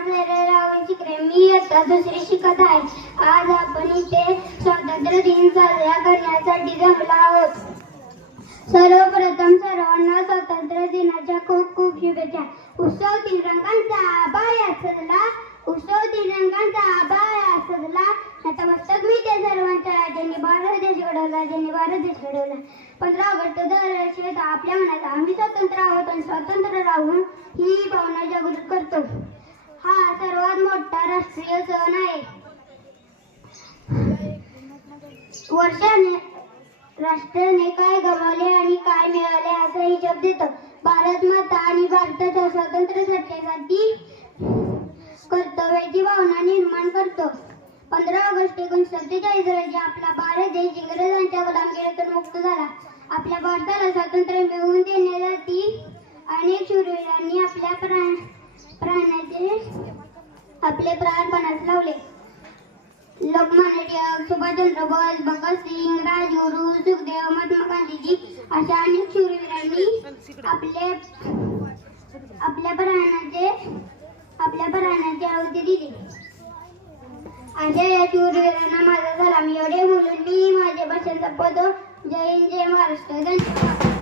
सैराराव शिकरे मी आता दुसरी शिकत आहे. आज आपण इथे स्वातंत्र्य दिन साजरा करण्यासाठी जमला आहोत. सर्वप्रथम सर्वांना स्वातंत्र्य दिनाच्या खूप खूप शुभेच्छा. उत्सव तिरंगांचा आबाया सजला. उत्सव तीन रंगांचा आभाळ असला नतमस्तक मी ते सर्वांच्या ज्यांनी भारत देश घडवला ज्यांनी भारत देश घडवला. पंधरा ऑगस्ट दरवर्षी आपल्या मनात आम्ही स्वतंत्र आहोत आणि स्वतंत्र राहून ही भावना जागृत करतो. सर्वात मोठा राष्ट्रीय सण आहे. वर्षाने राष्ट्राने काय गमावले आणि काय मिळाले असा हिशोब देतो. भारत माता आणि भारताच्या स्वातंत्र्य सत्तेसाठी कर्तव्याची भावना निर्माण करतो. पंधरा ऑगस्ट एकोणीसशे सत्तेचाळीस रोजी आपला भारत देश इंग्रजांच्या गुलामगिरीतून मुक्त झाला. आपल्या भारताला स्वातंत्र्य मिळवून देण्यासाठी अनेक शूरवीरांनी आपल्या प्राण प्राण आपले प्राण पणास लावले. लोकमान्य टिळक सुभाषचंद्र बोस भगतसिंग राजगुरू सुखदेव महात्मा गांधीजी अशा अनेक शूरवीरांनी आपले आपल्या प्राणाचे आपल्या प्राणाची आहुती दिली. अशा या शूरवीरांना माझा सलाम. एवढे बोलून मी माझे भाषण संपवतो जय हिंद जय महाराष्ट्र. धन्यवाद.